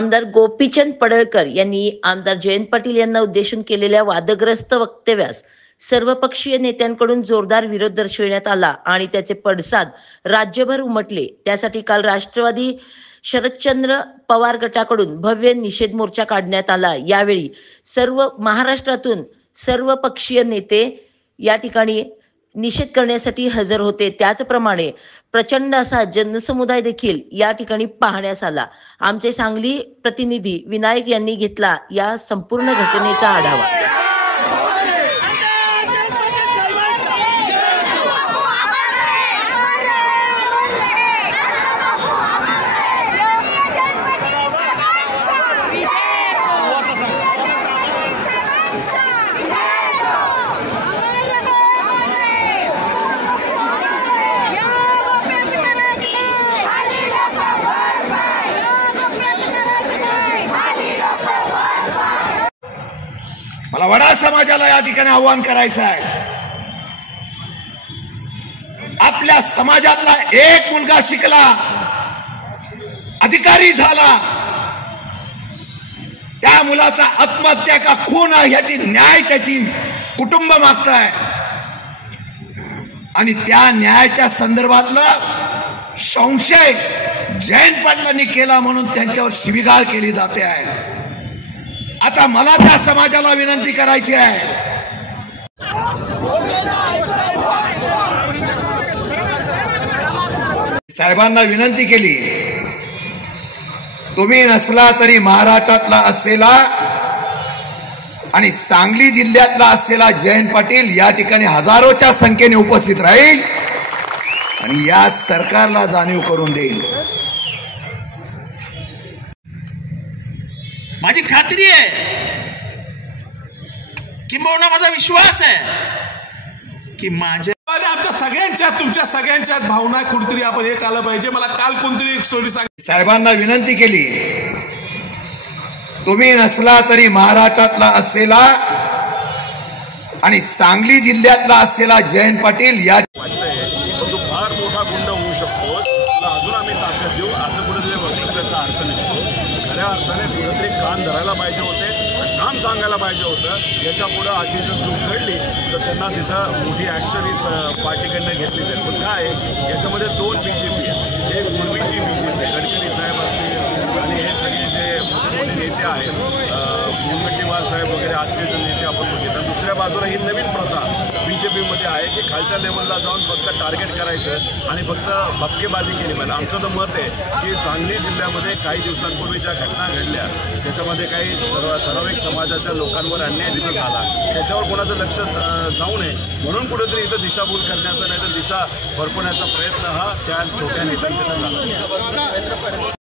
आमदार गोपीचंद पडळकर यांनी आमदार जयंत पाटील यांना उद्देशून केलेल्या वादग्रस्त वक्तव्यास सर्वपक्षीय नेत्यांकडून जोरदार विरोध दर्शविण्यात आला आणि त्याचे पडसाद राज्यभर उमटले। त्यासाठी काल राष्ट्रवादी शरदचंद्र पवार गटाकडून भव्य निषेध मोर्चा काढण्यात आला। यावेळी सर्व महाराष्ट्रातून सर्व पक्षीय नेते या ठिकाणी निषेध करण्यासाठी हजर होते। त्याचप्रमाणे प्रचंड असा जनसमुदाय देखील या ठिकाणी पाहण्यास आला। आमचे सांगली प्रतिनिधी विनायक यांनी घेतला या संपूर्ण घटनेचा आढावा। मला वडा समाजाला या ठिकाणी आव्हान करायचं आहे। आपल्या समाजातला एक मुलगा शिकला, अधिकारी झाला, त्या मुलाचा आत्महत्या का खून आहे याची न्याय त्याची कुटुंब मागताय आणि त्या न्यायाच्या संदर्भातला संशय जयंत पाटलांनी केला म्हणून त्यांच्यावर शिवीगाळ केली जाते आहे। आता मला त्या समाजाला विनंती करायची आहे, साहेबांना विनंती केली, तुम्ही नसला तरी महाराष्ट्रातला असलेला आणि सांगली जिल्ह्यातला असलेला जयंत पाटील या ठिकाणी हजारोच्या संख्येने उपस्थित राहील आणि या सरकारला जाणीव करून देईल। माझी खात्री आहे, किंबहुना माझा विश्वास आहे की माझ्या आमच्या सगळ्यांच्यात तुमच्या सगळ्यांच्यात भावना कुठतरी आपण एक आलं पाहिजे। मला काल कोणतरी एक स्टोरी सांगितली, साहेबांना विनंती केली, तुम्ही नसला तरी महाराष्ट्रातला असलेला आणि सांगली जिल्ह्यातला असलेला जयंत पाटील या फार मोठा गुंड होऊ शकतो, अजून आम्ही ताकद देऊ असं कुठेतरी वक्तव्याचा अर्थ निघतो। खऱ्या अर्थाने कुठेतरी कान धरायला पाहिजे होते, काम सांगायला पाहिजे होतं। याच्या पुढे अशी जर चूक घडली तर त्यांना तिथं मोठी ॲक्शन ही पार्टीकडनं घेतली जाईल। पण काय याच्यामध्ये दोन BJP आहेत, एक पूर्वीची BJP गडकरी साहेब असतील आणि हे सगळे जे मोठे नेते आहेत मुनगंटीवार साहेब वगैरे आजचे जे नेते आपण बघितलं, दुसऱ्या बाजूला ही नवीन प्रथा BJP मध्ये आहे की खालच्या लेवलला जाऊन फक्त टार्गेट करायचं आणि फक्त भपकेबाजी केली पाहिजे। आमचं तर मत आहे की सांगली जिल्ह्यामध्ये काही दिवसांपूर्वी ज्या घटना घडल्या त्याच्यामध्ये काही ठराविक समाजाच्या लोकांवर अन्याय तिथं झाला, त्याच्यावर कोणाचं लक्ष जाऊ नये म्हणून कुठेतरी इथं दिशाभूल करण्याचा नाही तर दिशा भरपण्याचा प्रयत्न हा त्या छोट्या नेत्यांकडे झाला।